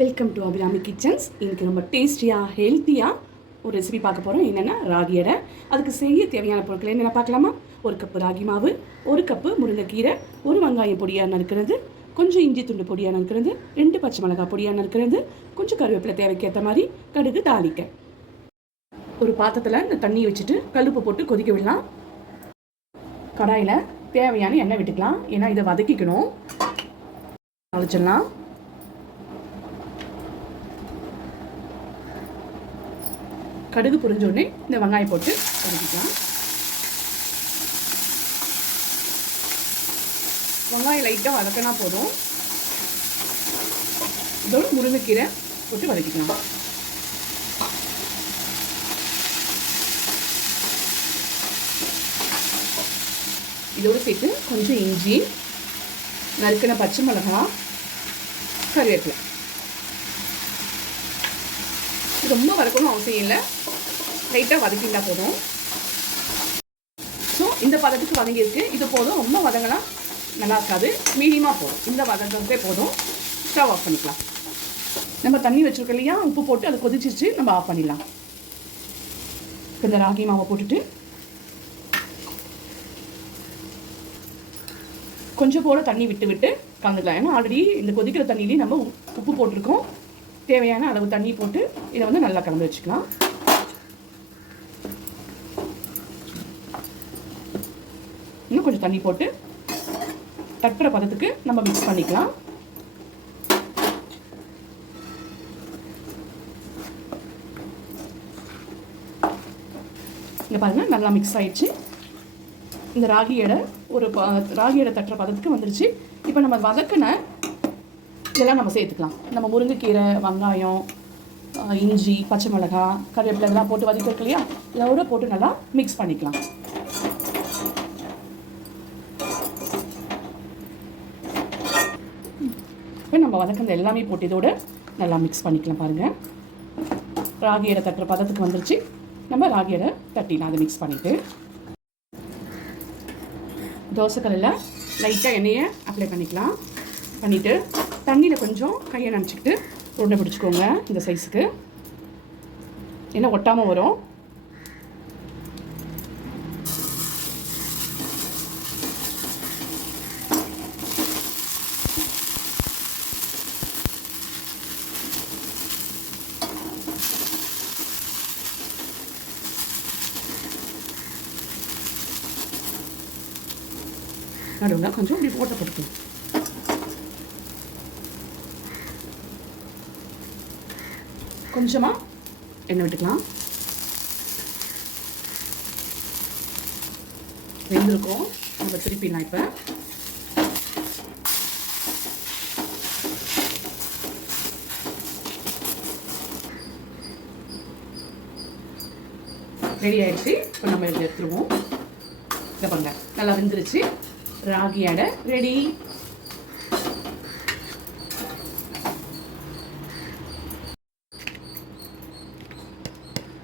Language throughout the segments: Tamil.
Welcome to Abirami kitchens. இன்றைக்கி ரொம்ப டேஸ்டியாக ஹெல்த்தியாக ஒரு ரெசிபி பார்க்க போகிறோம். என்னென்னா ராகி அடை. அதுக்கு செய்ய தேவையான பொருட்கள் என்னென்ன பார்க்கலாமா? 1 கப்பு ராகி மாவு, 1 கப்பு முருங்கைக்கீரை, 1 வெங்காயம் பொடியாக நறுக்கிறது, கொஞ்சம் இஞ்சி துண்டு பொடியாக நறுக்கிறது, 2 பச்சை மிளகாய் பொடியாக நறுக்கிறது, கொஞ்சம் கருவேப்பிலை தேவைக்கேற்ற மாதிரி, கடுகு தாளிக்க. ஒரு பாத்திரத்தில் இந்த தண்ணியை வச்சுட்டு கல்லுப்பு போட்டு கொதிக்க விடலாம். கடாயில் தேவையான எண்ணெய் விட்டுக்கலாம். ஏன்னா இதை வதக்கிக்கணும். தாளிச்சிடலாம். கடுகு பொரிஞ்ச உடனே இந்த வெங்காயம் போட்டு வதக்கிக்கலாம். வெங்காயம் லைட்டாக வதக்கினா போதும். இதோட முருங்கைக்கீரை போட்டு வதக்கிக்கலாம். இதோடு சேர்த்து கொஞ்சம் இஞ்சி, நறுக்கின பச்சை மிளகாய், கருவேப்பிலை. ரொம்ப வதக்கணும் அவசியம் இல்லை, லைட்டாக வதக்கிட்டா போதும். ஸோ இந்த பதத்துக்கு வதங்கியிருக்கு. இது போதும். ரொம்ப வதங்கலாம் நல்லா இருக்காது, மீடியமாக போதும். இந்த வதங்கவே போதும். ஸ்டவ் ஆஃப் பண்ணிக்கலாம். நம்ம தண்ணி வச்சுருக்கோம் இல்லையா, உப்பு போட்டு அதை கொதிச்சிச்சு, நம்ம ஆஃப் பண்ணிடலாம். இப்போ இந்த ராகி மாவை போட்டுட்டு கொஞ்சம் போல தண்ணி விட்டு கலந்துக்கலாம். ஏன்னா ஆல்ரெடி இந்த கொதிக்கிற தண்ணியிலேயே நம்ம உப்பு போட்டிருக்கோம். தேவையான அளவு தண்ணி போட்டு இதை வந்து நல்லா கலந்து வச்சுக்கலாம். இன்னும் கொஞ்சம் தண்ணி போட்டு தட்டுற பதத்துக்கு நம்ம மிக்ஸ் பண்ணிக்கலாம். இங்கே பாருங்கள், நல்லா மிக்ஸ் ஆயிடுச்சு. இந்த ராகி எடை தட்டுற பதத்துக்கு வந்துருச்சு. இப்போ நம்ம வதக்கின இதெல்லாம் நம்ம சேர்த்துக்கலாம். நம்ம முருங்கைக்கீரை, வெங்காயம், இஞ்சி, பச்சை மிளகாய், கருவேப்பிலை இதெல்லாம் போட்டு வதக்கிருக்கு இல்லையா, இதோட போட்டு நல்லா மிக்ஸ் பண்ணிக்கலாம். இப்போ நம்ம வதக்கின எல்லாமே போட்டு இதோட நல்லா மிக்ஸ் பண்ணிக்கலாம். பாருங்கள், ராகி எடை தட்டுற பதத்துக்கு வந்துருச்சு. நம்ம ராகி எடை தட்டிலாம் அதை மிக்ஸ் பண்ணிவிட்டு தோசைக்கல்லில் லைட்டாக எண்ணெயை அப்ளை பண்ணிக்கலாம். பண்ணிவிட்டு தண்ணியில் கொஞ்சம் கையை நினச்சிக்கிட்டு உருண்டை பிடிச்சிக்கோங்க. இந்த சைஸுக்கு ஏன்னா ஒட்டாமல் வரும். நடுவில் கொஞ்சம் இப்படி போட்டு கொடுக்கணும். கொஞ்சமாக எண்ணெய் விட்டுக்கலாம். வெந்திருக்கும். நம்ம திருப்பிடலாம். இப்போ ரெடி ஆயிடுச்சு. இப்போ நம்ம இதை எடுத்துருவோம். இதை பாருங்க, நல்லா வெந்துருச்சு. ராகி அடை ரெடி.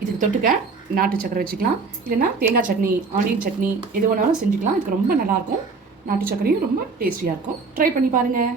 இதுக்கு தொட்டுக்க நாட்டு சக்கரை வச்சுக்கலாம். இல்லைன்னா தேங்காய் சட்னி, ஆனியன் சட்னி எது வேணாலும் செஞ்சுக்கலாம். இதுக்கு ரொம்ப நல்லாயிருக்கும். நாட்டு சக்கரையும் ரொம்ப டேஸ்டியாக இருக்கும். ட்ரை பண்ணி பாருங்கள்.